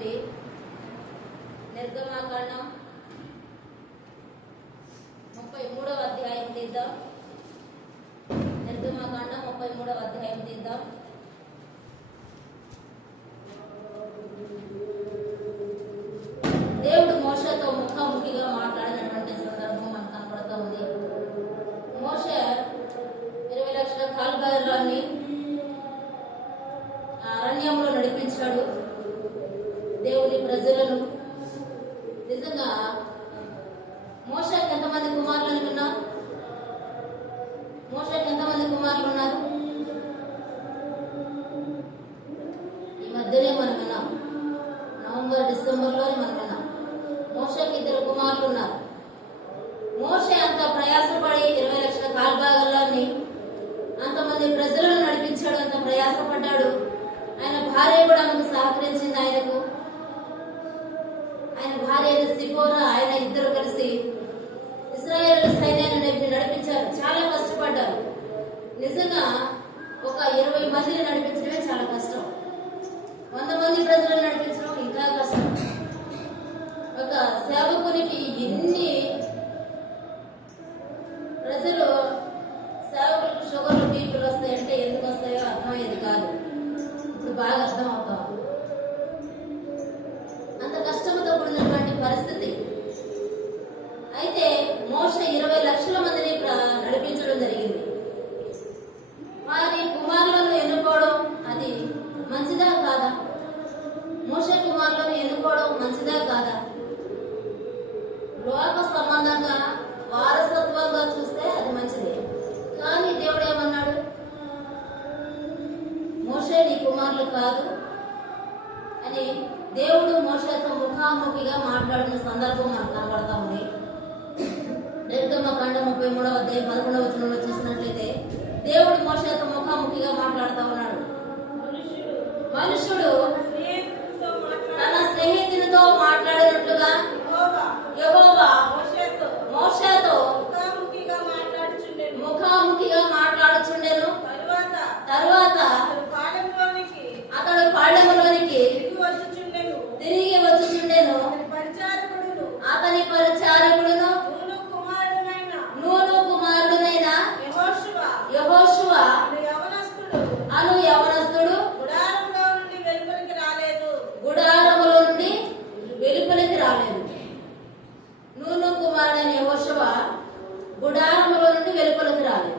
నుండి నిర్గమాకాండం 33వ అధ్యాయం తీద్దాం. నిర్గమాకాండం 33వ అధ్యాయం తీద్దాం. దేవుడు మోషేతో ముఖాముఖిగా మాట్లాడినటువంటి సందర్భం మనకు కనపడుతూ ఉంది. మోషే 20 లక్షల కాల్బాయిల్లోని అరణ్యంలో నడిపించాడు దేవుని ప్రజలను. నిజంగా మోషేకి ఎంతమంది కుమారులు అనుకున్నాం? మోషేకి ఎంతమంది కుమారులు ఉన్నారు? ఈ మధ్యనే మనం విన్నాం, నవంబర్ డిసెంబర్లో మనం విన్నాం. మోషేకి 2 కుమారులు ఉన్నారు. మోషే అంత ప్రయాసపడి 20 లక్షల కాల్బాగల్లోని అంతమంది ప్రజలను నడిపించాడు, అంత ప్రయాసపడ్డాడు. ఆయన భార్య కూడా మనకు సహకరించింది. ఆయన భార్య సిపోరా, ఆయన ఇద్దరు కలిసి ఇశ్రాయేలు సైన్యాన్ని నడిపించారు. చాలా కష్టపడ్డారు. నిజంగా ఒక 20 మందిని నడిపించడమే చాలా కష్టం. 100 మంది ప్రజలను నడిపించడం ఇంకా కష్టం. ఒక సేవకునికి ఎన్ని ప్రజలు, సేవకులకు షుగర్లు బీపీలు వస్తాయంటే ఎందుకు వస్తాయో అర్థమయ్యేది కాదు. ఇప్పుడు బాగా అర్థం అవుతాం. అంత కష్టంతో కూడినటువంటి పరిస్థితి. అయితే మోషే 20 లక్షల మందిని నడిపించడం జరిగింది. వారి కుమారులను ఎన్నుకోవడం అది మంచిదా కాదా? మోషే కుమారులను ఎన్నుకోవడం మంచిదా కాదా? లోక సంబంధంగా వారసత్వంగా చూస్తే అది మంచిదే. కానీ దేవుడు ఏమన్నాడు? మోషే నీ కుమారులు కాదు అని దేవుడు మోషేతో ముఖాముఖిగా మాట్లాడిన సందర్భం మనకు కనబడతా ఉంది. నిర్గమకాండం 33వ అధ్యాయం 11వ వచనంలో చూసినట్లయితే దేవుడు మోషేతో ముఖాముఖిగా మాట్లాడుతూ ఉన్నాడు. మనుషుడు తన స్నేహితునితో మాట్లాడినట్లుగా యెహోవా మోషేతో ముఖాముఖిగా మాట్లాడుచుండెను. తరువాత అతడు పాళెములోనికి తిరిగి వచ్చుచుండెను. అతని పరిచారకుడును నూను కుమారుడునైన యెహోషువ అను యవనస్తుడు గుడారములో నుండి వెలుపలికి రాలేదు. నూను కుమారుడైన యెహోషువ గుడారములో నుండి వెలుపలికి రాలేదు.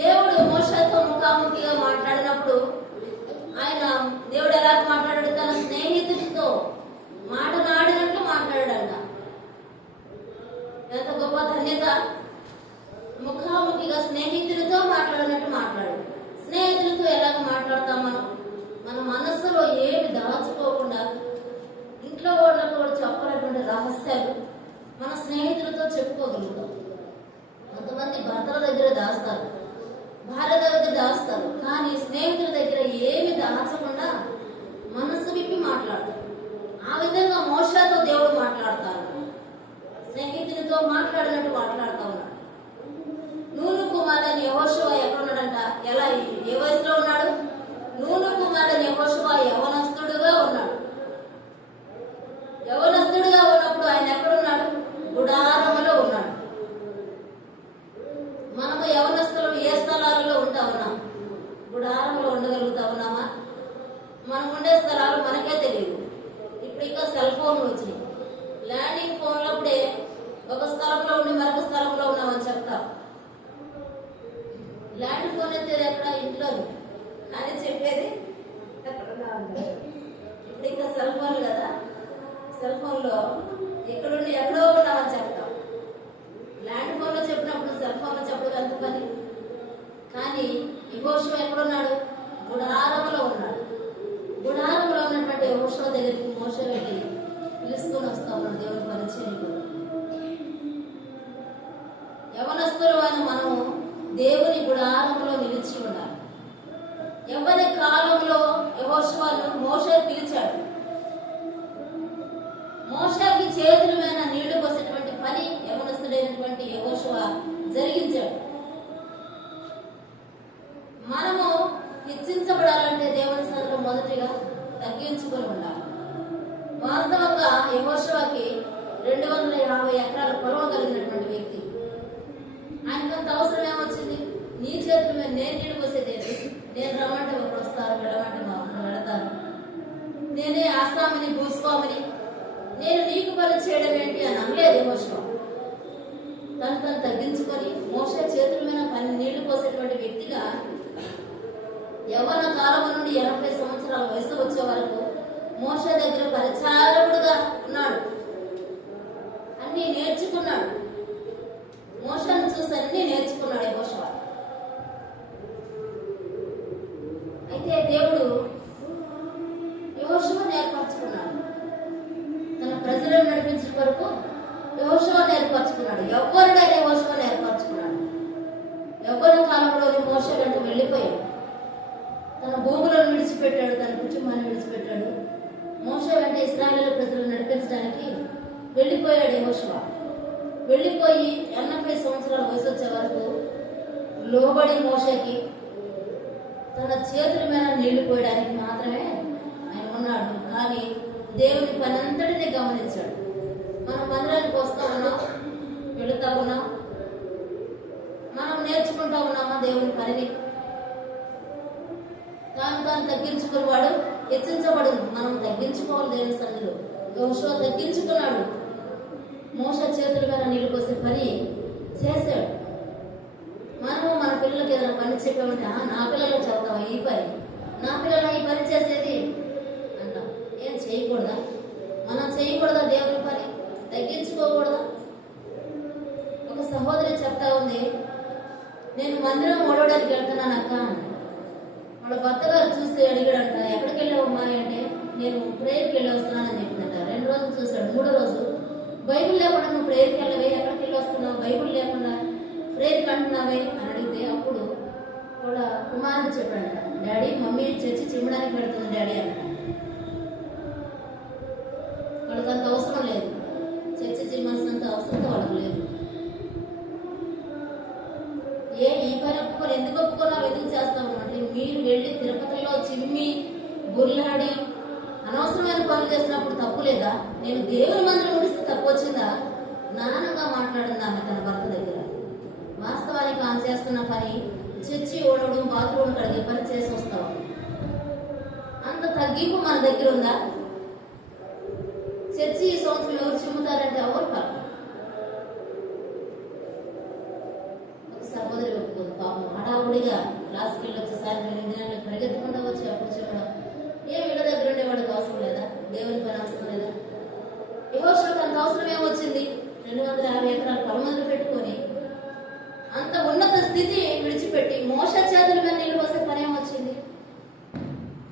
దేవుడు మోషేతో ముఖాముఖిగా మాట్లాడినప్పుడు దేవుడు ఎలా మాట్లాడాడు? తన స్నేహితుడితో మాట్లాడినట్లు మాట్లాడాడంట. ఎంత గొప్ప ధన్యత! ముఖాముఖిగా స్నేహితుడితో మాట్లాడినట్టు మాట్లాడాడు. స్నేహితులతో ఎలాగ మాట్లాడతాం? మన మనస్సులో ఏమి దాచుకోకుండా, ఇంట్లో వాళ్ళకు కూడా చెప్పనటువంటి రహస్యాలు మన స్నేహితులతో చెప్పుకోగలుగుతాం. కొంతమంది భర్తల దగ్గర దాస్తారు, భార్య దగ్గర దాస్తారు, కానీ స్నేహితుల దగ్గర ఏమి దాచకుండా మనసు విప్పి మాట్లాడతారు. ఆ విధంగా మోషేతో దేవుడు మాట్లాడతారు. స్నేహితునితో మాట్లాడినట్టు మాట్లాడుతూ ఉన్నాడు. నూను కుమారుడైన యెహోషువ ఎక్కడున్నాడంట? ఏ వయసులో ఉన్నాడు? నూను కుమారుడైన యెహోషువ యవనస్తుడుగా ఉన్నాడు. యవనస్తుడుగా ఉన్నప్పుడు ఆయన ఎక్కడున్నాడు? గుడారములో ఉన్నాడు. మనము యవనస్తులు ఏ స్థలాలలో ఉంటా ఉన్నాం? గుడారంలో ఉండగలుగుతా ఉన్నామా? మనం ఉండే స్థలాలు మనకే తెలియదు. ఇప్పుడు ఇంకా సెల్ ఫోన్లు వచ్చినాయి. ల్యాండింగ్ ఫోన్లప్పుడే ఒక స్థలంలో ఉండి మరొక స్థలంలో ఉన్నామని చెప్తాం. ల్యాండ్ ఫోన్ అయితే ఎక్కడ? ఇంట్లో. కానీ చెప్పేది ఇప్పుడు ఇంకా సెల్ ఫోన్ కదా. సెల్ ఫోన్లో ఎక్కడుండి ఎక్కడో ఉన్నామని చెప్తాం. ల్యాండ్ ఫోన్లో చెప్పినప్పుడు సెల్ ఫోన్లో చెప్పడం ఎంత పని. కానీ యెహోషువ ఎక్కడున్నాడు? గుడారములో ఉన్నాడు. గుడారంలో ఉన్నటువంటి యెహోషువ దగ్గరికి మోషే వెళ్ళి పిలుచుకొని వస్తా ఉన్నాడు దేవుని పరిచర్యకు. యవనస్తులమైన మనము దేవుని గుడారంలో నిలిచి ఉండాలి. ఎవరి కాలంలో యెహోషువను మోషే పిలిచాడు. మోషేకి చేతుల మీద నీళ్లు పోసేటువంటి పని యవనస్తుడైనటువంటి యెహోషువ జరిగించాడు. మనము హెచ్చించబడాలంటే దేవుని మొదటిగా తగ్గించుకొని ఉండాలి. వాస్తవంగా యెహోషువకి 250 ఎకరాల పొలం కలిగినటువంటి వ్యక్తి. ఆయనకు అంత అవసరం ఏమొచ్చింది? నీ చేతుల మీద నేను నీళ్ళు పోసేదేంటి? నేను రమ్మంటే ఒకరు వస్తారు, వెళ్ళమంటే ఒకరు వెళతారు. నేనే ఆసామిని, భూస్వామిని, నేను నీకు పని చేయడం ఏంటి అని అనలేదు యెహోషువ. తను తగ్గించుకొని మోషే చేతుల మీద నీళ్లు పోసేటువంటి వ్యక్తిగా యవ్వన కాలం నుండి 80 సంవత్సరాల వయసు వచ్చే వరకు మోషే దగ్గర పరిచారకుడుగా ఉన్నాడు. అన్ని నేర్చుకున్నాడు. మోషేను చూసి అన్ని నేర్చుకున్నాడు యెహోషువ. అయితే దేవుడు యెహోషువను ఏర్పరచుకున్నాడు. తన ప్రజలను నడిపించే వరకు యెహోషువను ఏర్పరచుకున్నాడు. యవ్వనుడైన యెహోషువను ఏర్పరచుకున్నాడు. యవ్వన కాలంలోని మోషే వెంట వెళ్ళిపోయాడు. తన భూములను విడిచిపెట్టాడు, తన కుటుంబాన్ని విడిచిపెట్టాడు. మోషే వెంట ఇశ్రాయేలు ప్రజలను నడిపించడానికి వెళ్ళిపోయాడు యెహోషువ. వెళ్ళిపోయి 80 సంవత్సరాల వయసు వచ్చే వరకు లోబడి మోషేకి తన చేతుల మీద నీళ్లు పోయడానికి మాత్రమే ఆయన ఉన్నాడు. కానీ దేవుని పని అంతటినీ గమనించాడు. మనం మందిరానికి వస్తా ఉన్నాం, వెళుతా ఉన్నాం, మనం నేర్చుకుంటా ఉన్నామా దేవుని పనిని? తాను తగ్గించుకునేవాడు హెచ్చించబడు. మనం తగ్గించుకోవాలి దేవుని సన్నిధిలో. యెహోషువ తగ్గించుకున్నాడు. మోషే చేతుల మీద నీళ్లు పోసే పని చేశాడు. మనము మన పిల్లలకి ఏదైనా పని చెప్పామంటే నా పిల్లలకు చెప్తాం ఈ పని, నా పిల్లలు ఈ పని చేసేది అంటాం. ఏం చేయకూడదా? మనం చేయకూడదా దేవుని పని? తగ్గించుకోకూడదా? ఒక సహోదరి చెప్తా ఉంది, నేను మందిరం ఓడడానికి వెళ్తున్నాను అక్క అని. వాళ్ళ భర్త గారు చూసి అడిగాడంట, ఎక్కడికి వెళ్ళావమ్మా అంటే నేను ప్రేయర్కి వెళ్ళి వస్తున్నానని చెప్పిందంట. 2 రోజులు చూశాడు. 3వ రోజు బైబిల్ లేకుండా నువ్వు ప్రేయర్కి వెళ్ళవే, ఎక్కడికి వెళ్ళి వస్తున్నావు? బైబిల్ లేకుండా ప్రేయర్కి అంటున్నావే అని అడిగితే అప్పుడు వాళ్ళ కుమారుడు చెప్పాడంట, డాడీ మమ్మీ చర్చి చిమ్మడానికి పెడుతుంది డాడీ అంట. వాళ్ళకి అంత అవసరం లేదు, చర్చి చిమ్మాల్సినంత అవసరం వాళ్ళకి లేదు. ఈ పని ఒప్పుకొని ఎందుకు ఒప్పుకున్నావు, ఎందుకు చేస్తాము అంటే మీరు వెళ్ళి తిరుపతిలో చిమ్మి బుర్లాడి అనవసరమైన పనులు చేసినప్పుడు తప్పు లేదా? నేను దేవుని మందిరం గుడిస్తే తప్పు వచ్చిందా? నాన్నగా మాట్లాడింది ఆమె తన భర్త దగ్గర. వాస్తవానికి ఆమె చేస్తున్న పని చర్చి ఓడవడం, బాత్రూమ్ కడిగే పని చేసి వస్తాం. అంత తగ్గింపు మన దగ్గర ఉందా? చర్చి ఈ సంవత్సరం ఎవరు చిమ్ముతారంటే ఎవరు కాదు. సహోదరి ఒప్పుకుంది. పాపం హడావుడిగా క్లాస్కి వెళ్ళి వచ్చే సాయంత్రం 8 గంటలకు పరిగెత్తుకుంటా వచ్చి అప్పుడు చెప్పడం, వీళ్ళ దగ్గర ఉండేవాడికి అవసరం లేదా? దేవుని పని అవసరం లేదా? యెహోషువకు అంత అవసరం ఏమొచ్చింది? 250 ఎకరాల పొలం పెట్టుకొని అంత ఉన్నత స్థితి విడిచిపెట్టి మోషే చేతుల మీద నీళ్ళు పోసే పని ఏమొచ్చింది?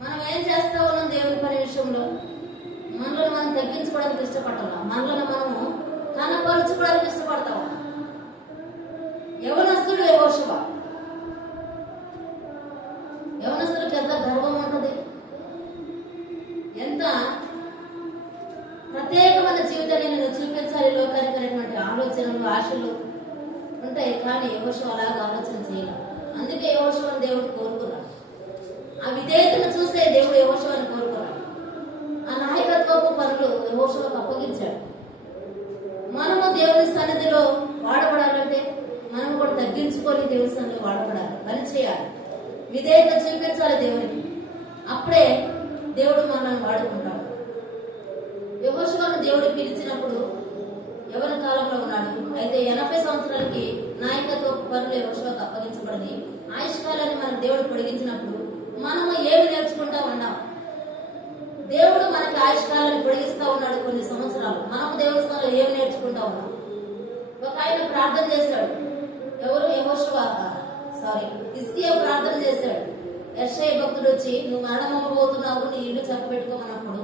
మనం ఏం చేస్తా ఉన్నాం దేవుని పని విషయంలో? మనలను మనం తగ్గించుకోవడానికి ఇష్టపడతాం, మనలను మనము కనపరుచుకోవడానికి ఇష్టపడతాం. యవనస్తుడు యెహోషువ. యవనస్తుడికి ఎంత గర్వం ఉంటుంది, ఎంత ప్రత్యేకమైన జీవితాన్ని నేను చూపించాలి లోకానికి అనేటువంటి ఆలోచనలు, ఆశలు ఉంటాయి. కానీ యెహోషువ అలాగా ఆలోచన చేయాలి. అందుకే యెహోషువను దేవుడు కోరుకున్నాడు. ఆ విధేయతను చూసే దేవుడు యెహోషువను కోరుకున్నాడు. ఆ నాయకత్వపు పనులు యెహోషువకు అప్పగించాడు. మనము దేవుని సన్నిధిలో వాడబడాలంటే మనం కూడా తగ్గించుకొని దేవుని సన్నిధిలో వాడబడాలి, పని చేయాలి, విధేయత చూపించాలి దేవునికి. అప్పుడే దేవుడు మనల్ని వాడుకుంటాడు. యెహోషువను దేవుడు పిలిచినప్పుడు యవన కాలంలో ఉన్నాడు. అయితే 80 సంవత్సరాలకి నాయకత్వ పనులు యెహోషువకు అప్పగించబడింది. ఆయుష్కాలాన్ని మన దేవుడు పొడిగించినప్పుడు మనము ఏమి నేర్చుకుంటా ఉన్నాం? దేవుడు మనకి ఆయుష్కాలాన్ని పొడిగిస్తా ఉన్నాడు కొన్ని సంవత్సరాలు. మనము దేవుని స్థానంలో ఏమి నేర్చుకుంటా ఉన్నాం? ఒక ఆయన ప్రార్థన చేశాడు. ఎవరు? హిజ్కియా ప్రార్థన చేశాడు. యెషయా భక్తుడు వచ్చి నువ్వు మరణమవబోతున్నావు, నీ ఇల్లు చక్కబెట్టుకోమన్నప్పుడు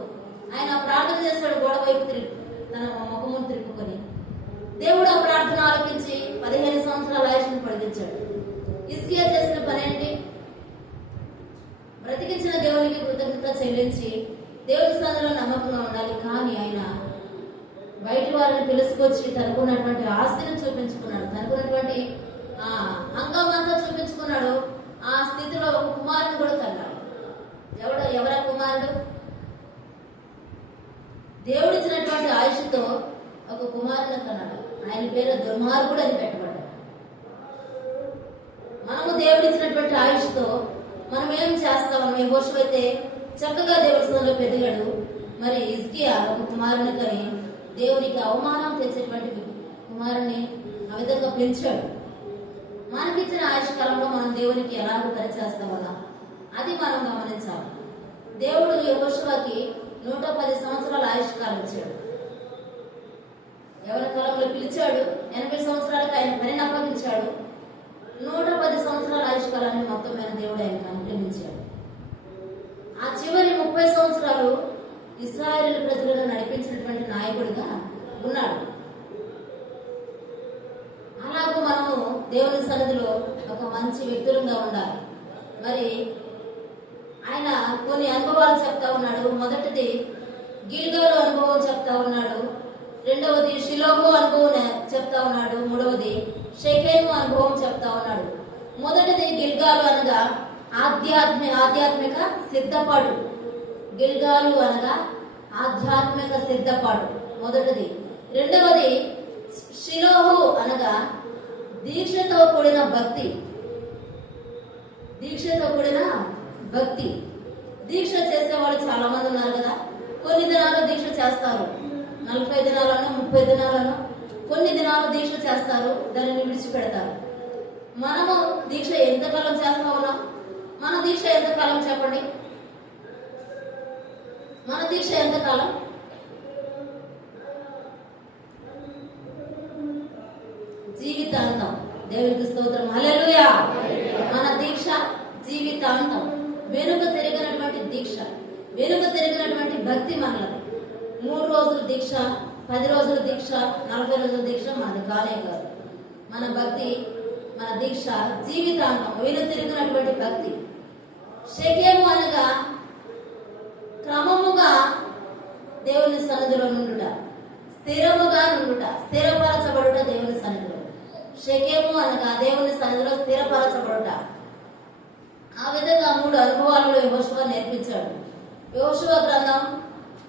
ఆయన ప్రార్థన చేశాడు. గోడ వైపు తన ముఖమును తిప్పుకొని దేవుడు ఆ ప్రార్థన ఆలకించి 15 సంవత్సరాల ఆయుష్ను పొడిగించాడు. హిజ్కియా చేసిన పని ఏంటి? బ్రతికించిన దేవునికి కృతజ్ఞత చెల్లించి దేవుని స్థానంలో నమ్మకంగా ఉండాలి. కానీ ఆయన బయటి వారిని పిలుచుకొచ్చి తనకున్నటువంటి ఆస్తిని చూపించుకున్నాడు, తనకున్నటువంటి అంగం అంతా చూపించుకున్నాడు. ఆ స్థితిలో ఒక కుమారుని కూడా కన్నాడు. ఎవరక్క ఆయుష్తో ఒక కుమారుని కన్నాడు. ఆయన పేరు దుర్మార్గుడు అని పెట్టబడ్డాడు. మనము దేవుడిచ్చినటువంటి ఆయుష్తో మనం ఏం చేస్తాం? మనం యెహోషువ అయితే చక్కగా దేవుడి సన్నిధిలో పెరిగాడు. మరి హిజ్కియా ఒక కుమారుని కని దేవునికి అవమానం తెచ్చేటువంటి కుమారుని ఆ విధంగా పెంచాడు. మనకిచ్చిన ఆయుష్ కాలంలో మనం దేవునికి ఎలాగ పనిచేస్తామన్నా అది మనం గమనించాలి. దేవుడు యెహోషువకి 110 సంవత్సరాల ఆయుష్ కాలం ఇచ్చాడు. ఎవరి కాలంలో పిలిచాడు, 80 సంవత్సరాలకు ఆయన పనిని అప్పగించాడు. 110 సంవత్సరాల ఆయుష్ కాలాన్ని మొత్తం మీద దేవుడు ఆయనకు అనుగ్రహించాడు. ఆ చివరి 30 సంవత్సరాలు ఇశ్రాయేలు ప్రజలను నడిపించినటువంటి నాయకుడిగా ఉన్నాడు. అలాగూ మనము దేవుని సన్నిధిలో ఒక మంచి వ్యక్తులుగా ఉండాలి. మరి ఆయన కొన్ని అనుభవాలు చెప్తా ఉన్నాడు. మొదటిది గిల్గాలు అనుభవం చెప్తా ఉన్నాడు. రెండవది షిలోహు అనుభవం చెప్తా ఉన్నాడు. మూడవది షెకెము అనుభవం చెప్తా ఉన్నాడు. మొదటిది గిల్గాలు అనగా ఆధ్యాత్మిక సిద్ధపాటు. గిల్గాలు అనగా ఆధ్యాత్మిక సిద్ధపాటు మొదటిది. రెండవది షిలోహు అనగా దీక్షతో కూడిన భక్తి. దీక్షతో కూడిన భక్తి. దీక్ష చేసేవాళ్ళు చాలా మంది ఉన్నారు కదా. కొన్ని దినాలు దీక్ష చేస్తారు, 40 దినాలను 30 దినాలను కొన్ని దినాలు దీక్ష చేస్తారు, దానిని విడిచిపెడతారు. మనము దీక్ష ఎంతకాలం చేస్తా ఉన్నాం? మన దీక్ష ఎంతకాలం చెప్పండి? మన దీక్ష ఎంతకాలం? జీవితాంతం. దేవునికి స్తోత్రం, హల్లెలూయా. మన దీక్ష జీవితాంతం. వెనుక తిరిగినటువంటి దీక్ష, వెనుక తిరిగినటువంటి భక్తి మనది. 3 రోజుల దీక్ష, 10 రోజుల దీక్ష, 40 రోజుల దీక్ష మనది కానే కాదు. మన భక్తి, మన దీక్ష జీవితాంతం వెనుక తిరిగినటువంటి భక్తి. షెకెము అనగా క్రమముగా దేవుని సన్నిధిలో నుండుట, స్థిరముగా నుండుట, స్థిరపరచబడుట దేవుని సన్నిధిలో. షెకెము అనగా దేవుని సన్నిధిలో స్థిరపరచబడుట. ఆ విధంగా 3 అనుభవాలలో యెహోషువ నేర్పించాడు. యెహోషువ గ్రంథం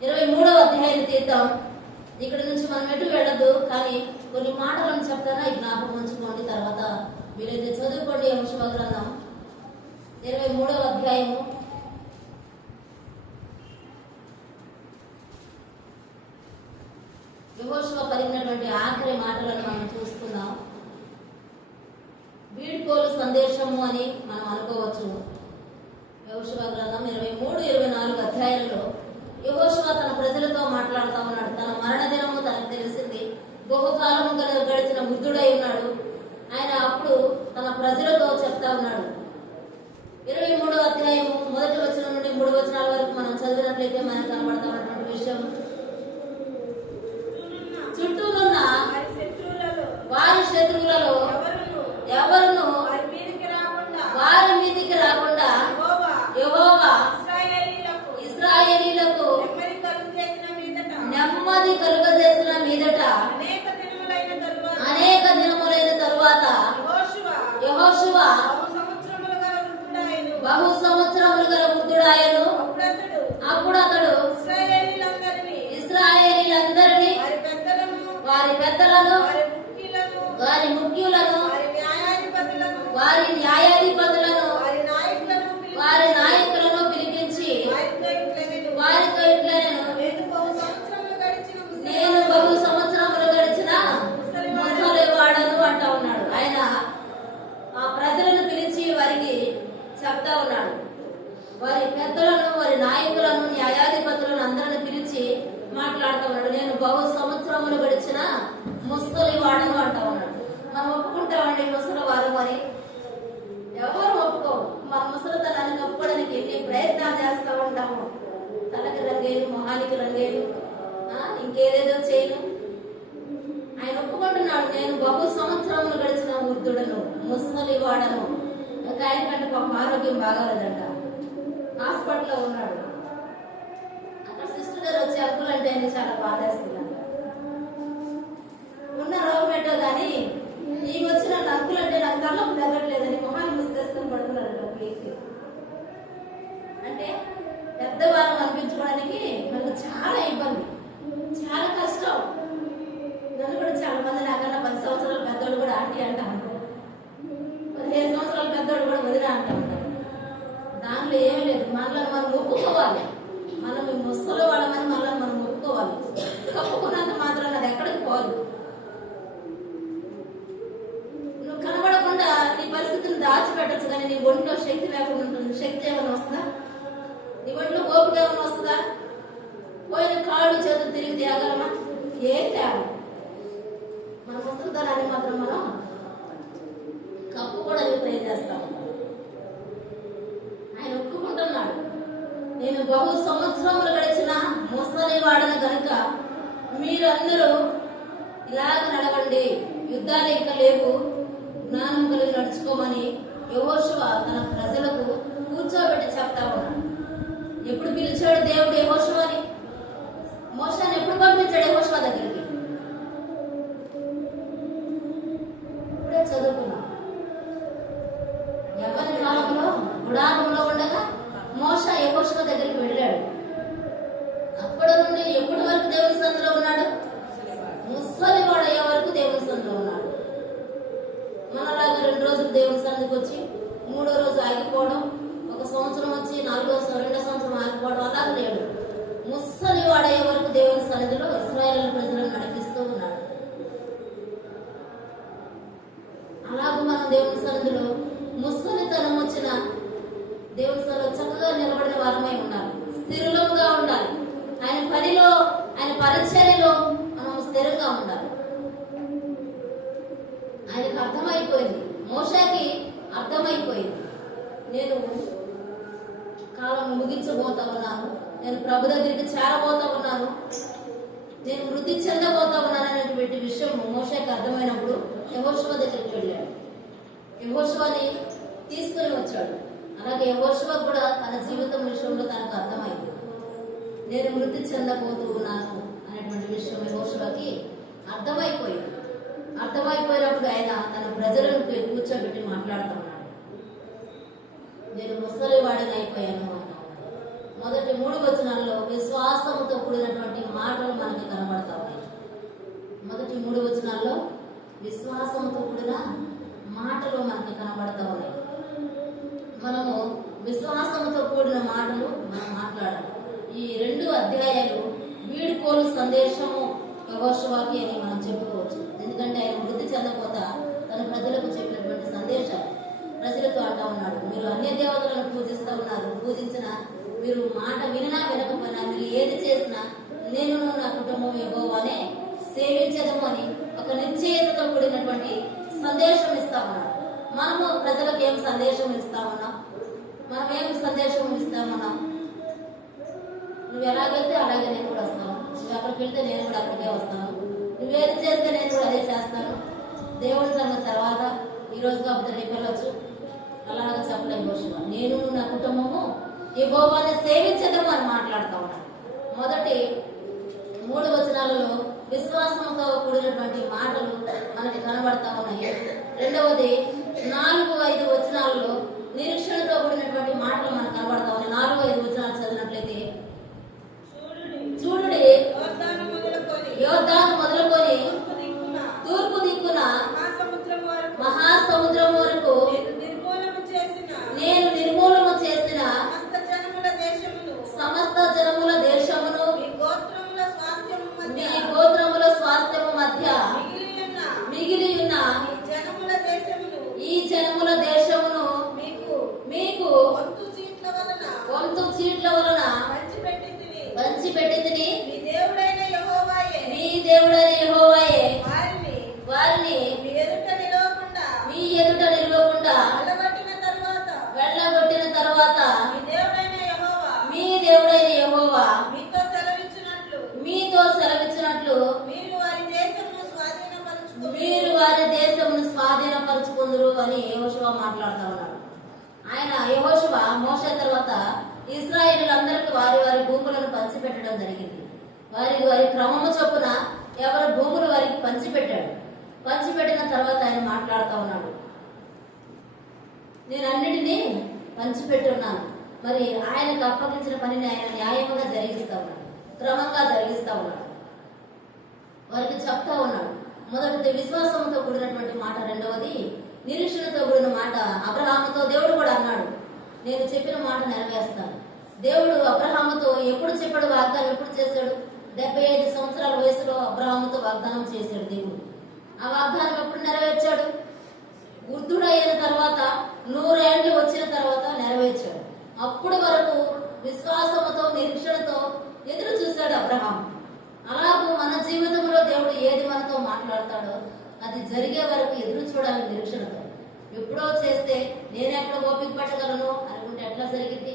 23వ అధ్యాయం తీద్దాం. ఇక్కడ నుంచి మనం ఎటు వెళ్ళదు, కానీ కొన్ని మాటలను చెప్తానా ఈ జ్ఞాపకం ఉంచుకోండి. తర్వాత వీరైతే చదువుకోండి. యెహోషువ గ్రంథం 23వ అధ్యాయము యెహోషువ పలికినటువంటి ఆఖరి మాటలను మనం చూసుకుందాం. వీడ్కోలు సందేశము అని మనం అనుకోవచ్చు. యెహోషువ గ్రంథం 23-24 అధ్యాయంలో యెహోషువ తన ప్రజలతో మాట్లాడుతూ ఉన్నాడు. తన మరణ దినము తనకు తెలిసింది. బహుకాలము గడిచిన వృద్ధుడై ఉన్నాడు ఆయన. అప్పుడు తన ప్రజలతో చెప్తా ఉన్నాడు. 23వ అధ్యాయము 1వ వచనం నుండి 3వ వచనాల వరకు మనం చదివినట్లయితే మనకు కనబడతా ఉన్నటువంటి విషయం, చుట్టూనున్న వారి శత్రువులలో ఎవరును వారి మీదికి రాకుండా యెహోవా ఇశ్రాయేలీయులకు నెమ్మది కలుగజేసిన మీదట అనేక దినములైన తరువాత యెహోషువ బహు సంవత్సరములు గల వృద్ధుడాయను. అప్పుడు అతడు ఇశ్రాయేలీయులందరినీ, వారి పెద్దలను, వారి ముఖ్యులను, వారి న్యాయాధిపతులను, వారి నాయకులను పిలిపించి వారితో ఇట్లనెను, నేను బహు సంవత్సరములు గడిచిన ముసలివాడను అంటా ఉన్నాడు. ఆయన ఆ ప్రజలను పిలిచి వారికి చెప్తా ఉన్నాడు. వారి పెద్దలను, వారి నాయకులను, న్యాయాధిపతులను అందరిని పిలిచి మాట్లాడుతూ ఉన్నాడు. నేను బహు సంవత్సరములు గడిచిన ముసలివాడను అంటా ఉన్నాడు. మనం ఒప్పుకుంటామండి ముసలివారు? మరి ఎవరు ఒప్పుకోము. మన ముసలితనాన్ని ఒప్పుకోవడానికి ఎన్ని ప్రయత్నాలు చేస్తూ ఉంటాము. తలకి రంగేను, మొహానికి రంగేను, ఇంకేదేదో చేయను. ఆయన ఒప్పుకుంటున్నాడు, నేను బహు సంవత్సరములు గడిచిన వృద్ధుడను, ముసలివాడను. ఒక ఆయన కంటే పాపం ఆరోగ్యం బాగాలేదంట, హాస్పిటల్లో ఉన్నాడు. అక్కడ సిస్టర్ గారు వచ్చి అంకుల్ అంటే ఆయన చాలా బాధేస్తున్నాడు. ఉన్న రోగం ఏంటో కానీ ఈ వచ్చిన అంకుల్ అంటే నాకు తలకు తగ్గట్లేదని మొహాన్ని ముసుకేసుకొని పడుతున్నాడు. అంటే పెద్దవారం అనిపించుకోవడానికి మనకు చాలా ఇబ్బంది, చాలా కష్టం. కొంతమంది నాకన్నా 10 సంవత్సరాల పెద్దోడు కూడా ఆంటీ అంటా ఉంటారు, 15 సంవత్సరాల పెద్దోడు కూడా వదిన అంటా ఉంటారు. దానిలో ఏమీ లేదు. మనల్ని మనం ఒప్పుకోవాలి. మనం ముసలి వాళ్ళమని మనల్ని మనం ఒప్పుకోవాలి. కప్పుకున్నంత మాత్రం అది ఎక్కడికి పోదు. నువ్వు కనబడకుండా నీ పరిస్థితిని దాచిపెట్టచ్చు, కానీ నీ ఒంట్లో శక్తి లేకుండా ఉంటుంది. శక్తి ఏమైనా వస్తుందా? నీ ఒంట్లో ఓపిక ఏమైనా వస్తుందా? పోయిన కాళ్ళు చేతులు తిరిగి తేగలమా? ఏం తేగలం. మన పుస్తకాన్ని మాత్రం మనం కప్పుకోవడానికి ట్రై చేస్తాం. ఆయన ఒప్పుకుంటున్నాడు, నేను బహు సంవత్సరములు గడిచిన ముసలి వాడను గనుక మీరందరూ ఇలాగ నడవండి, యుద్ధాలు ఇంకా లేవు, జ్ఞానం కలిగి నడుచుకోమని యెహోషువ తన ప్రజలకు కూర్చోబెట్టి చెప్తా ఉన్నాడు. ఎప్పుడు పిలిచాడు దేవుడు యెహోషువని? మోషేని ఎప్పుడు పంపించాడు యెహోషువ దగ్గరికి? ఇప్పుడే చదువుకున్నాం. ఎవరి కాలంలో గుడారంలో ఉండగా మోషే యెహోషువ దగ్గరికి వెళ్ళాడు. అప్పటి నుండి ఎప్పటి వరకు దేవుని సన్నిధిలో ఉన్నాడు? ముసలి వాడయ్యే వరకు దేవుని సన్నిధిలో ఉన్నాడు. మనలాగా 2 రోజులు దేవుని సన్నిధికి వచ్చి 3వ రోజు ఆగిపోవడం, 1 సంవత్సరం వచ్చి 2వ సంవత్సరం ఆగిపోవడం అలాగే లేడు. ముసలి వాడయ్యే వరకు దేవుని సన్నిధిలో ఇశ్రాయేలు ప్రజలను నడిపిస్తూ ఉన్నాడు. అలాగే మనం దేవుని సన్నిధిలో ముసలితనం వచ్చిన దేవుని సన్నిధిలో చక్కగా నిలబడిన వారమై ఉండాలి, స్థిరులంగా ఉండాలి. ఆయన పనిలో, ఆయన పరిచర్యలో మనం స్థిరంగా ఉండాలి. ఆయనకు అర్థమైపోయింది, మోషేకి అర్థమైపోయింది, నేను కాలం ముగించబోతా ఉన్నాను, నేను ప్రభు దగ్గరికి చేరబోతా ఉన్నాను, నేను వృద్ధి చెందబోతా ఉన్నాను అనేటువంటి విషయం మోషేకి అర్థమైనప్పుడు యెహోషువ దగ్గరికి వెళ్ళాడు. యెహోషువని తీసుకుని వచ్చాడు. అలాగే యెహోషువ కూడా తన జీవితం విషయంలో తనకు అర్థమైంది, నేను వృద్ధి చెందబోతూ ఉన్నాను అనేటువంటి విషయం యెహోషువకి అర్థమైపోయింది. అర్థమైపోయినప్పుడు ఆయన తన ప్రజలను కూర్చోబెట్టి మాట్లాడుతూ ఉన్నాడు. నేను ముసలి వాడిని అయిపోయాను అన్నాడు. మొదటి 3 వచనాల్లో విశ్వాసంతో కూడినటువంటి మాటలు మనకి కనబడతా ఉన్నాయి. మొదటి 3 వచనాల్లో విశ్వాసంతో కూడిన మాటలు మనకి కనబడతా ఉన్నాయి. మనము విశ్వాసంతో కూడిన మాటలు మనం మాట్లాడాలి. ఈ 2 అధ్యాయాలు వీడ్కోలు సందేశము యెహోషువకి అని మనం చెప్పుకోవచ్చు. ఎందుకంటే ఆయన వృద్ధి చెందపోతా తన ప్రజలకు చెప్పినటువంటి సందేశాలు ప్రజలతో అంటా ఉన్నాడు, మీరు అన్య దేవతలను పూజిస్తూ ఉన్నారు, పూజించిన మీరు మాట విననా వినకపోయినా మీరు ఏది చేసినా నేను నా కుటుంబం యెహోవానే సేవించదము అని ఒక నిశ్చయతతో కూడినటువంటి సందేశం ఇస్తా ఉన్నాడు. మనము ప్రజలకు ఏం సందేశం ఇస్తా ఉన్నాం? మనం ఏం సందేశం ఇస్తామన్నాం? నువ్వు ఎలాగైతే అలాగే నేను కూడా వస్తాను, నువ్వు ఎక్కడికి వెళ్తే నేను కూడా అక్కడికే వస్తాను, నువ్వేది చేస్తే నేను కూడా అదే చేస్తాను, దేవుడి సంగతి తర్వాత ఈ రోజు కాకపోతే రేపు వెళ్ళొచ్చు అలాగా చెప్పలేము. యెహోషువ నేను నా కుటుంబము యెహోవాని సేవించదము అని మాట్లాడుతూ ఉన్నాను. మొదటి 3 వచనాలలో విశ్వాసంతో కూడినటువంటి మాటలు మనకి కనబడతా ఉన్నాయి. రెండవది 4-5 వచనాలలో నిరీక్షణతో కూడినటువంటి మాటలు మనకు కనబడతా ఉన్నాయి. 4-5 వచనాలు చదివినట్లయితే, చూడుడి యోర్దాను మొదలుకొని తూర్పు దిక్కున మహాసముద్రం వరకు నేను నిర్మూలన చేసిన సమస్త జనముల దేశమును మీ గోత్రముల స్వాస్థ్యము మధ్య మిగిలి ఉన్న ఈ జనముల దేశమును మీకు వంతు చీట్ల వలన పంచిపెట్టితిని. మీ దేవుడైన యెహోవాయే వారిని మీ ఎదుట నిలవకుండా వెళ్ళగొట్టిన తర్వాత మీ దేవుడైన యెహోవా మీతో సెలవిచ్చినట్లు మీరు వారి దేశమును స్వాధీనపరచుకుందరు అని యెహోషువ మాట్లాడుతూ ఉన్నాడు. ఆయన యెహోషువ మోషే తర్వాత ఇశ్రాయేలులందరికీ వారి వారి భూములను పంచిపెట్టడం జరిగింది. వారి క్రమము చొప్పున ఎవరి భూములు వారికి పంచిపెట్టాడు. పంచిపెట్టిన తర్వాత ఆయన మాట్లాడుతూ ఉన్నాడు, నేను అన్నిటినీ పంచిపెట్టున్నాను, మరి ఆయనకు అప్పగించిన పనిని ఆయన న్యాయంగా జరిగిస్తా ఉన్నాడు, క్రమంగా జరిగిస్తా ఉన్నాడు. వారికి చెప్తా ఉన్నాడు, మొదటిది విశ్వాసంతో కూడినటువంటి మాట, రెండవది నిరీక్షణతో కూడిన మాట. అబ్రహాముతో దేవుడు కూడా అన్నాడు, నేను చెప్పిన మాట నెరవేరుస్తాను. దేవుడు అబ్రహాముతో ఎప్పుడు చెప్పాడు వాగ్దానం? ఎప్పుడు చేశాడు? 75 సంవత్సరాల వయసులో అబ్రహాముతో వాగ్దానం చేశాడు దేవుడు. ఆ వాగ్దానం ఎప్పుడు నెరవేర్చాడు? వృద్ధుడైన తర్వాత 100 ఏళ్ళు వచ్చిన తర్వాత నెరవేర్చాడు. అప్పటి వరకు విశ్వాసముతో నిరీక్షణతో ఎదురు చూశాడు అబ్రహాం. అలాగూ మన జీవితంలో దేవుడు ఏది మనతో మాట్లాడతాడో అది జరిగే వరకు ఎదురు చూడాలి నిరీక్షణతో. ఎప్పుడో చేస్తే నేనెక్కడ ఓపిక పట్టగలను అనుకుంటే ఎట్లా జరిగింది?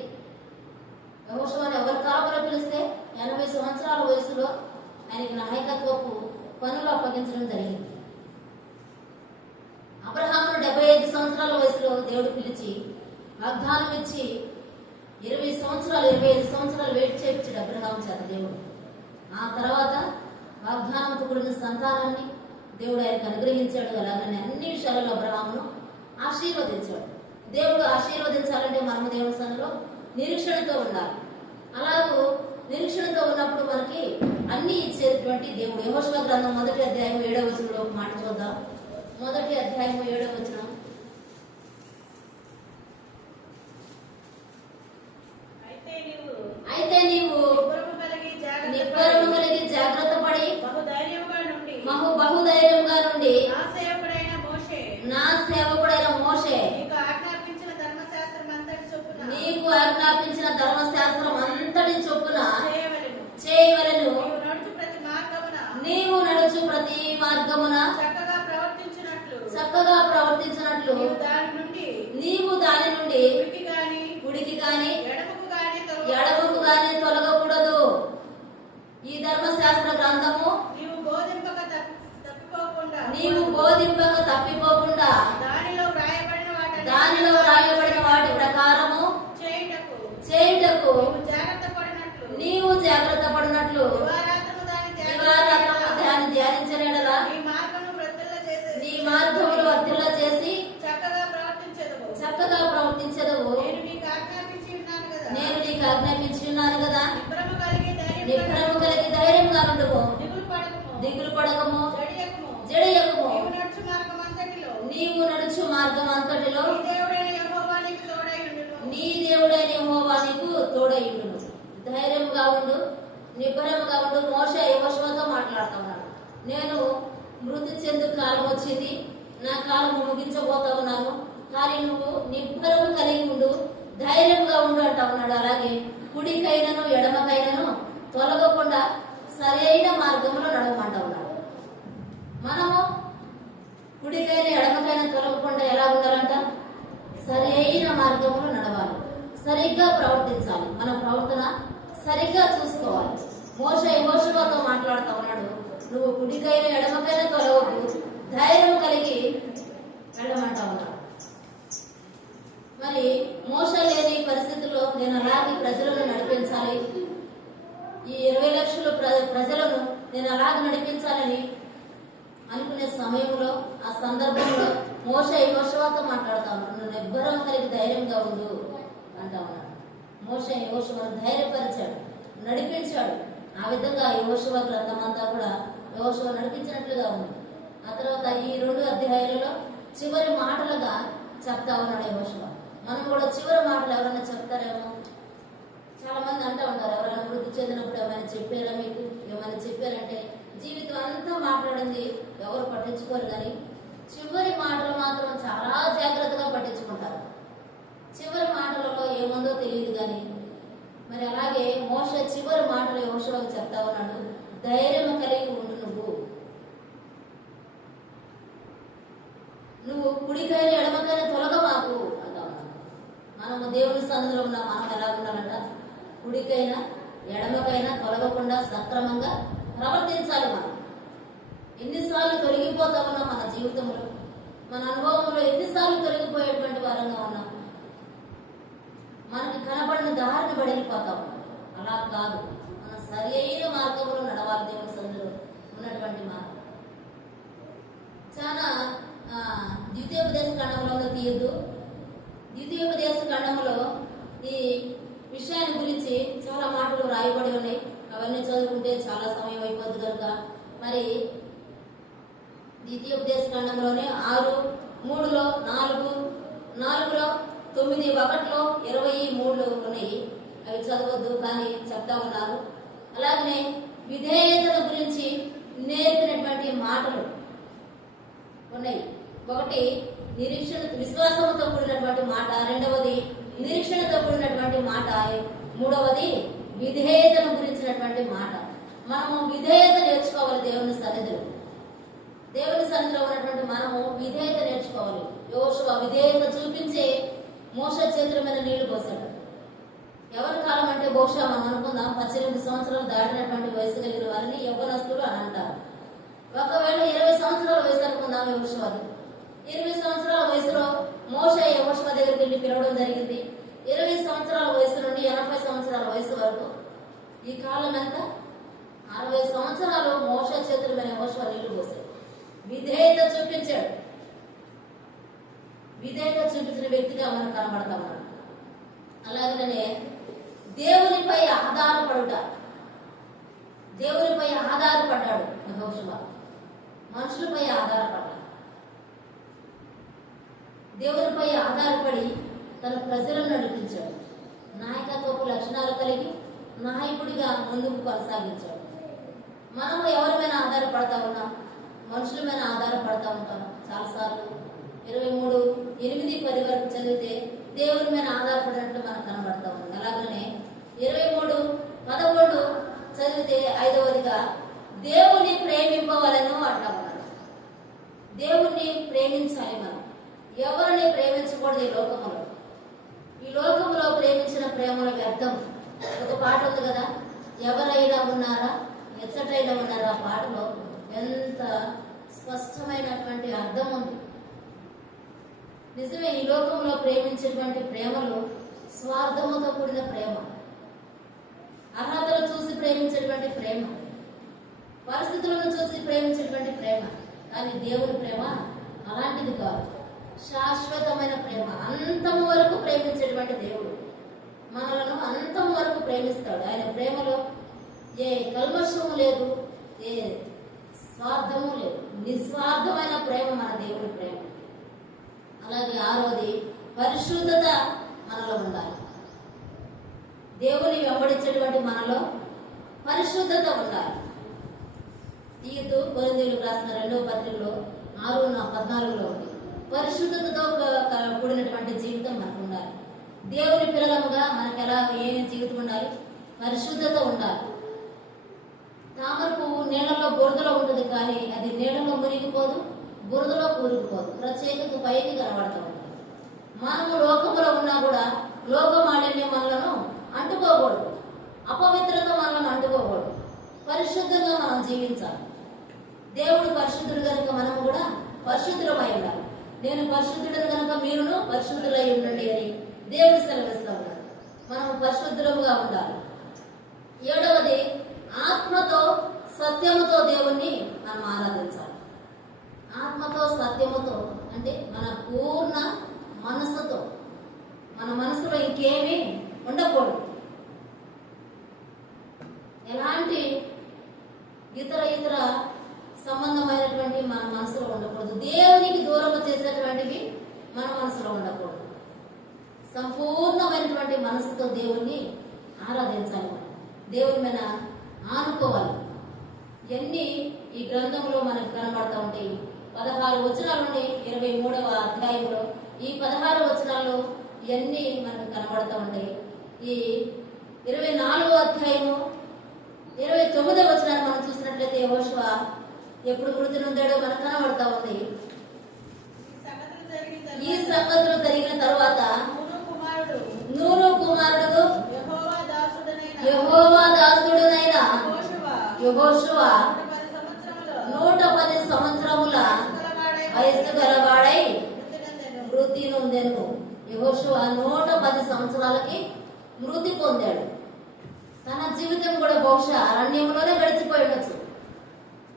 యెహోషువను ఎవరి కాపులో పిలిస్తే 80 సంవత్సరాల వయసులో ఆయనకి నాయకత్వపు పనులు అప్పగించడం జరిగింది. అబ్రహామును 75 సంవత్సరాల వయసులో దేవుడు పిలిచి వాగ్దానం ఇచ్చి 25 సంవత్సరాలు వెయిట్ చేయించాడు అబ్రహాం చేత దేవుడు. ఆ తర్వాత వాగ్దానంతో కూడిన సంతానాన్ని దేవుడు ఆయనకు అనుగ్రహించాడు. అలాగనే అన్ని విషయాలలో అబ్రహామును ఆశీర్వదించాడు. దేవుడు ఆశీర్వదించాలంటే మనము దేవుని సన్నిధిలో నిరీక్షణతో ఉండాలి. అలాగూ నిరీక్షణతో ఉన్నప్పుడు మనకి అన్ని ఇచ్చేటువంటి దేవుడు. యెహోషువ గ్రంథం 1వ అధ్యాయం 7వ వచనంలో ఒక మాట చూద్దాం. 1వ అధ్యాయం 7వ వచనం. అయితే నీవు నిబ్బరము కలిగి జాగ్రత్త పడి బహుధైర్యంగా నుండి నా సేవకుడైన మోషే నీకు ఆజ్ఞాపించిన ధర్మశాస్త్రం అంతటి చొప్పున చేయవలెను. నీవు నడుచు ప్రతి మార్గమున చక్కగా ప్రవర్తించినట్లు నీవు దాని నుండి కుడికి గాని ఎడమకు గాని తొలగకూడదు. ఈ ధర్మశాస్త్ర గ్రంథము నీవు బోధింపక తప్పిపోకుండా దానిలో రాయబడిన వాటి ప్రకారము చేయుటకు నీవు జాగ్రత్త పడినట్లు దాన్ని ధ్యానించలేడలా నీ మార్గములు వర్తిల్ల చేసి చక్కగా ప్రవర్తించదవు. నేను నీకు ఆజ్ఞాపించి ఉన్నాను కదా. నిబ్బరము కలిగి ధైర్యంగా ఉండుము, దిగులు పడకము, జడియకము. నీవు నడుచు మార్గం అంతటిలో నీ దేవుడైన యెహోవా నీకు తోడైయుండును. ధైర్యంగా ఉండు, నిబ్బరముగా ఉండు. మోషే యెహోషువతో మాట్లాడుతున్నాడు. నేను మృతి చెందు కాలం వచ్చింది, నా కాలం ముగించబోతా ఉన్నాను, కానీ నువ్వు నిబ్బరము కలిగి ఉండు, ధైర్యంగా ఉండు అంటా ఉన్నాడు. అలాగే కుడికైనను ఎడమకైనను తొలగకుండా సరైన మార్గంలో నడవమంటా ఉన్నాడు. మనము కుడికైన ఎడమకైనా తొలగకుండా ఎలా ఉండాలంట? సరైన మార్గంలో నడవాలి, సరిగ్గా ప్రవర్తించాలి, మన ప్రవర్తన సరిగ్గా చూసుకోవాలి. మోషే యెహోషువతో మాట్లాడుతూ ఉన్నాడు, నువ్వు కుడికైన ఎడమకైనా తొలగకు, ధైర్యం కలిగి వెళ్ళమంటా ఉన్నాడు. మరి మోషే లేని పరిస్థితుల్లో నేను అలాగే ప్రజలను నడిపించాలి, ఈ 20 లక్షల ప్రజలను నేను అలాగే నడిపించాలని అనుకునే సమయంలో, ఆ సందర్భంలో మోషే యెహోషువతో మాట్లాడుతా ఉన్నాడు. నువ్వు నిబ్బరం కలిగి ధైర్యంగా ఉండు అంటా ఉన్నాడు. మోషే యెహోషువను ధైర్యపరిచాడు, నడిపించాడు. ఆ విధంగా యెహోషువ గ్రంథం అంతా కూడా యెహోషువ నడిపించినట్లుగా ఉంది. ఆ తర్వాత ఈ 2 అధ్యాయాలలో చివరి మాటలుగా చెప్తా ఉన్నాడు యెహోషువ. మనం కూడా చివరి మాటలు ఎవరైనా చెప్తారేమో. చాలా మంది అంటూ ఉంటారు, ఎవరైనా వృద్ధి చెందినప్పుడు ఏమైనా చెప్పారా, మీకు ఏమైనా చెప్పారంటే జీవితం అంతా మాట్లాడింది ఎవరు పట్టించుకోరు, కానీ చివరి మాటలు మాత్రం చాలా జాగ్రత్తగా పట్టించుకుంటారు. చివరి మాటలలో ఏముందో తెలియదు కానీ మరి అలాగే మోషే చివరి మాటలు యెహోషువకు చెప్తా ఉన్నాడు, ధైర్యం కలిగి ఉండు, నువ్వు కుడికైన ఎడమకైనా తొలగ మాకు అంటా ఉన్నాడు. మనము దేవుని సన్నిధిలో ఉన్న మనం ఎలా ఉండాలంట? కుడికైనా ఎడమకైనా తొలగకుండా సక్రమంగా ప్రవర్తించాలి. మనం ఎన్నిసార్లు తొలగిపోతా ఉన్నాం మన జీవితంలో, మన అనుభవంలో ఎన్నిసార్లు తొలగిపోయేటువంటి వారంగా ఉన్నాం. మనకి కనబడిన దారిని వెళ్ళిపోతాం. అలా కాదు, మన సరి అయిన మార్గంలో నడవాలి. దేవుని సన్నిధిలో ఉన్నటువంటి మార్గం చాలా ద్వితీయోపదేశ ఖండంలో తీయద్దు. ద్వితీయోపదేశ ఖండంలో ఈ విషయాన్ని గురించి చాలా మాటలు రాయబడి ఉన్నాయి. అవన్నీ చదువుకుంటే చాలా సమయం అయిపోద్ది కనుక మరి ద్వితీయోపదేశకాండంలోనే 6, 3లో 4, 4లో 9, 1లో 23 ఉన్నాయి. అవి చదవద్దు కానీ చెప్తా ఉన్నారు. అలాగనే విధేయతల గురించి నేర్పినటువంటి మాటలు ఉన్నాయి. ఒకటి విశ్వాసంతో కూడినటువంటి మాట, రెండవది నిరీక్షణతో కూడినటువంటి మాట, మూడవది విధేయతను గురించినటువంటి మాట. మనము విధేయత నేర్చుకోవాలి. దేవుని సన్నిధిలో ఉన్నటువంటి మనము విధేయత నేర్చుకోవాలి. యోషువ విధేయత చూపించే మోషే చేతుల మీద నీళ్లు పోసాడు. ఎవరి కాలం అంటే బహుశా మనం అనుకుందాం 18 సంవత్సరాలు దాటినటువంటి వయసు కలిగిన వారిని యవ్వనస్తులు అని అంటారు. ఒకవేళ 20 సంవత్సరాల వయసు అనుకుందాం యోషువది. 20 సంవత్సరాల వయసులో మోషే యెహోషువ దగ్గరికి వెళ్ళి పిలవడం జరిగింది. 20 సంవత్సరాల వయసు నుండి 80 సంవత్సరాల వయసు వరకు ఈ కాలం ఎంత? 60 సంవత్సరాలు మోషే చేతుల మీద యెహోషువ నీళ్లు పోసాడు. విధేయత చూపించాడు. విధేయత చూపించిన వ్యక్తిగా మనకు కనబడతా ఉన్నాడు. అలాగనే దేవునిపై ఆధారపడ్డాడు యెహోషువ. మనుషులపై ఆధారపడ్డాడు. దేవునిపై ఆధారపడి తన ప్రజలను నడిపించాడు. నాయకత్వపు లక్షణాలు కలిగి నాయకుడిగా ముందుకు కొనసాగించాడు. మనము ఎవరి మీద ఆధారపడతా ఉన్నాం? మనుషుల మీద ఆధారపడతా ఉంటాం. చాలాసార్లు 23:8-10 వరకు చదివితే దేవుని మీద ఆధారపడినట్లు మనకు కనబడతా ఉంది. అలాగనే 23:11 చదివితే 5వదిగా దేవుని ప్రేమింపవలను అంటా ఉన్నాడు. దేవుణ్ణి ప్రేమించాలి. మనం ఎవరిని ప్రేమించకూడదు. ఈ లోకంలో ప్రేమించిన ప్రేమల వ్యర్థం. ఒక పాట ఉంది కదా, ఎవరైనా ఉన్నారా ఎచ్చటైనా ఉన్నారా. ఆ పాటలో ఎంత స్పష్టమైనటువంటి అర్థం ఉంది. నిజమే, ఈ లోకంలో ప్రేమించేటువంటి ప్రేమలు స్వార్థముతో కూడిన ప్రేమ, అర్హతలు చూసి ప్రేమించేటువంటి ప్రేమ, పరిస్థితులను చూసి ప్రేమించేటువంటి ప్రేమ. కానీ దేవుని ప్రేమ అలాంటిది కాదు. శాశ్వతమైన ప్రేమ, అంతం వరకు ప్రేమించేటువంటి దేవుడు మనలను అంతం వరకు ప్రేమిస్తాడు. ఆయన ప్రేమలో ఏ కల్మషము లేదు, ఏ స్వార్థము లేదు. నిస్వార్థమైన ప్రేమ మన దేవుని ప్రేమ. అలాగే 6వది పరిశుద్ధత మనలో ఉండాలి. దేవుని వెంబడించేటువంటి మనలో పరిశుద్ధత ఉండాలి. తీతు కొరింథీయులకు రాసిన 2వ పత్రికలో 6:14 ఉంది. పరిశుద్ధతతో కూడినటువంటి జీవితం మనకు ఉండాలి. దేవుని పిల్లలముగా మనకు ఎలా ఏమి జీవితం ఉండాలి? పరిశుద్ధత ఉండాలి. తామర పువ్వు నీళ్ళలో బురదలో ఉంటుంది, కానీ అది నీళ్ళలో మునిగిపోదు, బురదలో కూరుకుపోదు. ప్రత్యేకత పైకి కనబడతా ఉంటుంది. మనము లోకంలో ఉన్నా కూడా లోక మాలిన్యం మనలను అంటుకోకూడదు, అపవిత్రత మనలను అంటుకోకూడదు. పరిశుద్ధంగా మనం జీవించాలి. దేవుడు పరిశుద్ధుడు కనుక మనము కూడా పరిశుద్ధులమై ఉండాలి. నేను పరిశుద్ధుడని కనుక మీరును పరిశుద్ధులై ఉండండి అని దేవుడు సెలవిస్తూ ఉన్నాడు. మనము పరిశుద్ధులుగా ఉండాలి. 7వది ఆత్మతో సత్యముతో దేవుణ్ణి మనం ఆరాధించాలి. ఆత్మతో సత్యముతో అంటే మన పూర్ణ మనస్సుతో. మన మనసులో ఇంకేమీ ఉండకూడదు. ఎలాంటి ఇతర సంబంధమైనటువంటి మన మనసులో ఉండకూడదు. దేవునికి దూరం చేసేటువంటివి మన మనసులో ఉండకూడదు. సంపూర్ణమైనటువంటి మనసుతో దేవుణ్ణి ఆరాధించాలి. దేవుని మీద ఆనుకోవాలి. ఇవన్నీ ఈ గ్రంథంలో మనకు కనబడతా ఉంటాయి. 16 వచనాల నుండి 23వ అధ్యాయంలో ఈ 16 వచనాల్లో ఇవన్నీ మనకు కనబడతా ఉంటాయి. ఈ 24వ అధ్యాయము 29వ వచనాన్ని మనం చూసినట్లయితే యెహోషువ ఎప్పుడు మృతి నొందాడో మనకు కనబడతా ఉంది. ఈ సంగతులు జరిగిన తర్వాత నూను కుమారుడు యెహోవా దాసుడునైన యెహోషువ 110 సంవత్సరముల వయస్సు గలవాడై మృతి నొందెను. యెహోషువ 110 సంవత్సరాలకి మృతి పొందాడు. తన జీవితం కూడా బహుశా అరణ్యంలోనే గడిచిపోయి ఉండొచ్చు.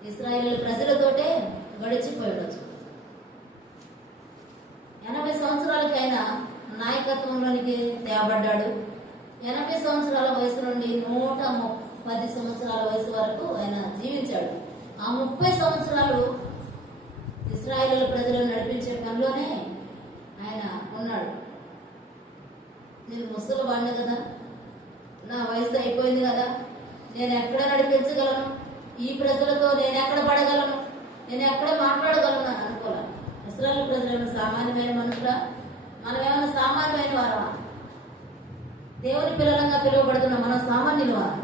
ఇశ్రాయేలు ప్రజలతోటే గడిచిపోయి ఉండొచ్చు. 80 సంవత్సరాలకైనా నాయకత్వంలోనికి తేబడ్డాడు. 80 సంవత్సరాల వయసు నుండి 110 సంవత్సరాల వయసు వరకు ఆయన జీవించాడు. ఆ 30 సంవత్సరాలు ఇశ్రాయేలు ప్రజలను నడిపించే పనిలోనే ఆయన ఉన్నాడు. నేను ముసలివాడిని కదా, నా వయసు అయిపోయింది కదా, నేను ఎక్కడ నడిపించగలను, ఈ ప్రజలతో నేను ఎక్కడ పడగలను, నేను ఎక్కడ మాట్లాడగలను అని అనుకోవాలి. ఇశ్రాయేలు ప్రజలను సామాన్యమైన మనుషులా, మనమేమైనా సామాన్యమైన వారమా? దేవుని పిల్లలంగా పిలువబడుతున్న మనం సామాన్యులు వారు.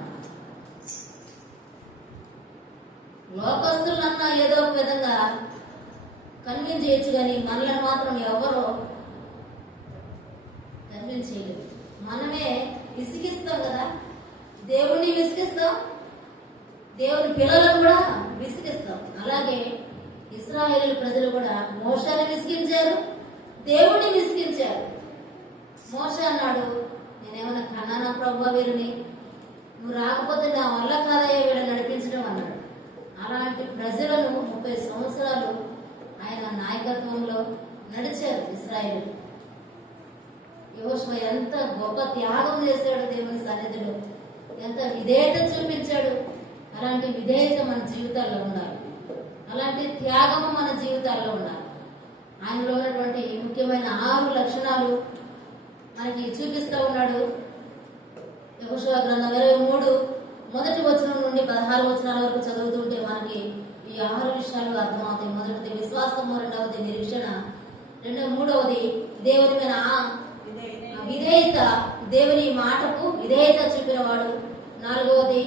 లోకస్తులన్నా ఏదో ఒక విధంగా కన్విన్స్ చేయొచ్చు, కానీ మనల్ని మాత్రం ఎవరో కన్విన్స్ చేయలేదు. మనమే విసిగిస్తాం కదా, దేవుణ్ణి విసిగిస్తాం, దేవుని పిల్లలను కూడా విసిగిస్తాం. అలాగే ఇశ్రాయేలు ప్రజలు కూడా మోషేని విసిగించారు, దేవుణ్ణి విసిగించారు. మోషే అన్నాడు, నేనేమన్నా కన్నానా ప్రభువా వీరిని, నువ్వు రాకపోతే నా వల్ల కాదయ్యా వీళ్ళని నడిపించడం అన్నాడు. అలాంటి ప్రజలను 30 సంవత్సరాలు ఆయన నాయకత్వంలో నడిచారు ఇశ్రాయేలు. యెహోషువ ఎంత గొప్ప త్యాగం చేశాడు దేవుని సన్నిధిలో, ఎంత విధేయత చూపించాడు. అలాంటి విధేయత మన జీవితాల్లో ఉండాలి, అలాంటి త్యాగము మన జీవితాల్లో ఉండాలి. ఆయనలో ఉన్నటువంటి ముఖ్యమైన 6 లక్షణాలు మనకి చూపిస్తూ ఉన్నాడు. యెహోషువ గ్రంథం 23 మొదటి వచనం నుండి 16 వచనాల వరకు చదువుతుంటే మనకి ఈ 6 విషయాలు అర్థమవుతాయి. మొదటిది విశ్వాసము, రెండవది నిరీక్షణ, మూడవది దేవుని మీద విధేయత, దేవుని మాటకు విధేయత చూపినవాడు, 4వది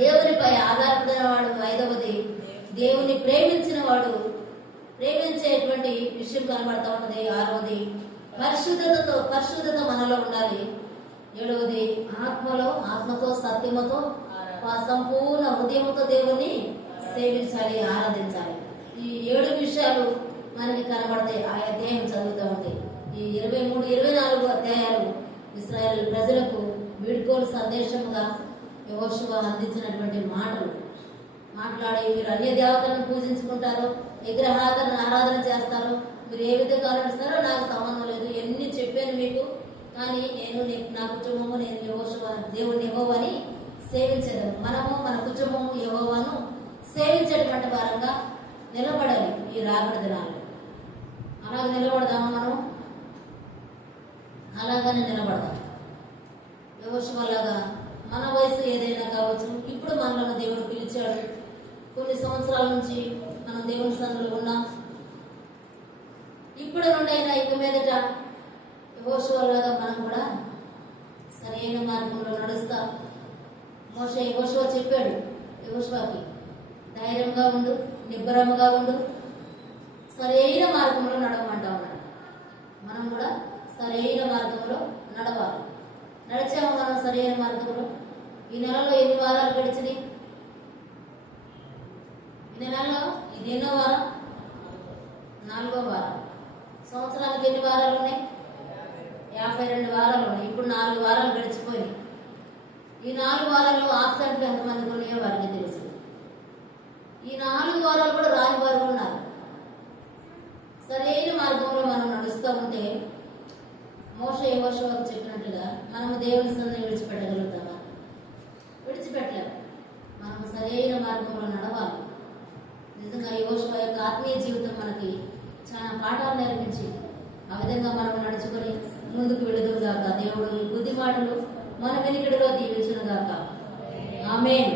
దేవునిపై ఆధారపడినవాడు, 5వది దేవుని ప్రేమించిన వాడు, ప్రేమించేటువంటి విషయం కనబడతా ఉంటుంది, 6వది పరిశుద్ధత మనలో ఉండాలి, 7వది ఆత్మతో సత్యముతో సంపూర్ణ హృదయముతో దేవుణ్ణి సేవించాలి, ఆరాధించాలి. ఈ 7 విషయాలు మనకి కనబడతాయి ఆ అధ్యాయం చదువుతూ ఉంటాయి. ఈ 23, 24 అధ్యాయాలు ఇశ్రాయేలు ప్రజలకు వీడ్కోలు సందేశముగా యెహోషువ అందించినటువంటి మాట్లాడి, మీరు అన్య దేవతలను పూజించుకుంటారు, విగ్రహాలను ఆరాధన చేస్తారు, మీరు ఏ విధంగా నడుస్తారో నాకు సంబంధం లేదు, ఎన్ని చెప్పాను మీకు, కానీ నేను నా కుటుంబము నేను యెహోషువ దేవుని యెహోవాని సేవించేదాం. మనము మన కుటుంబము యెహోవాను సేవించేటువంటి వారంగా నిలబడాలి ఈ రాబడి దినాల్లో. అలాగే నిలబడదామా మనం? అలాగనే నిలబడదాం. యెహోషువలాగా మన వయసు ఏదైనా కావచ్చు, ఇప్పుడు మనలో దేవుడు పిలిచాడు, కొన్ని సంవత్సరాల నుంచి మనం దేవుని సన్నిధిలో ఉన్నాం. ఇప్పుడు నుండి అయినా ఇక మీదట యెహోషువలాగా మనం కూడా సరైన మార్గంలో నడుస్తాం. యెహోషువ చెప్పాడు యెహోషువకి, ధైర్యంగా ఉండు, నిబ్బరముగా ఉండు, సరైన మార్గంలో నడవమంటా ఉన్నాడు. మనం కూడా సరైన మార్గంలో నడవాలి. నడిచాము మనం సరైన మార్గంలో. ఈ నెలలో ఎన్ని వారాలు గడిచినాయి? ఈ నెలలో ఇది ఎన్నో వారం? 4వ వారం. సంవత్సరానికి ఎన్ని వారాలు ఉన్నాయి? 52 వారాలు ఉన్నాయి. ఇప్పుడు 4 వారాలు గడిచిపోయినాయి. ఈ 4 వారాల్లో ఆబ్సెంట్లు ఎంతమందికి ఉన్నాయో వారికి తెలుసు. ఈ 4 వారాలు కూడా రాని వారు ఉన్నారు. సరైన మార్గంలో మనం నడుస్తూ ఉంటే మోషే యెహోషువకు చెప్పినట్లుగా మనము దేవుని సన్నిధిని విడిచిపెట్టగలుగుతామా? విడిచిపెట్టలేము. మనము సరైన మార్గంలో నడవాలి. నిజంగా యెహోషువ యొక్క ఆత్మీయ జీవితం మనకి చాలా పాఠాలు నేర్పించి ఆ విధంగా మనం నడుచుకొని ముందుకు వెళుదురు గాక. దేవుడు ఈ బుద్ధి మాటలు మన వెనుకడిలో దీవించును గాక. ఆమేన్.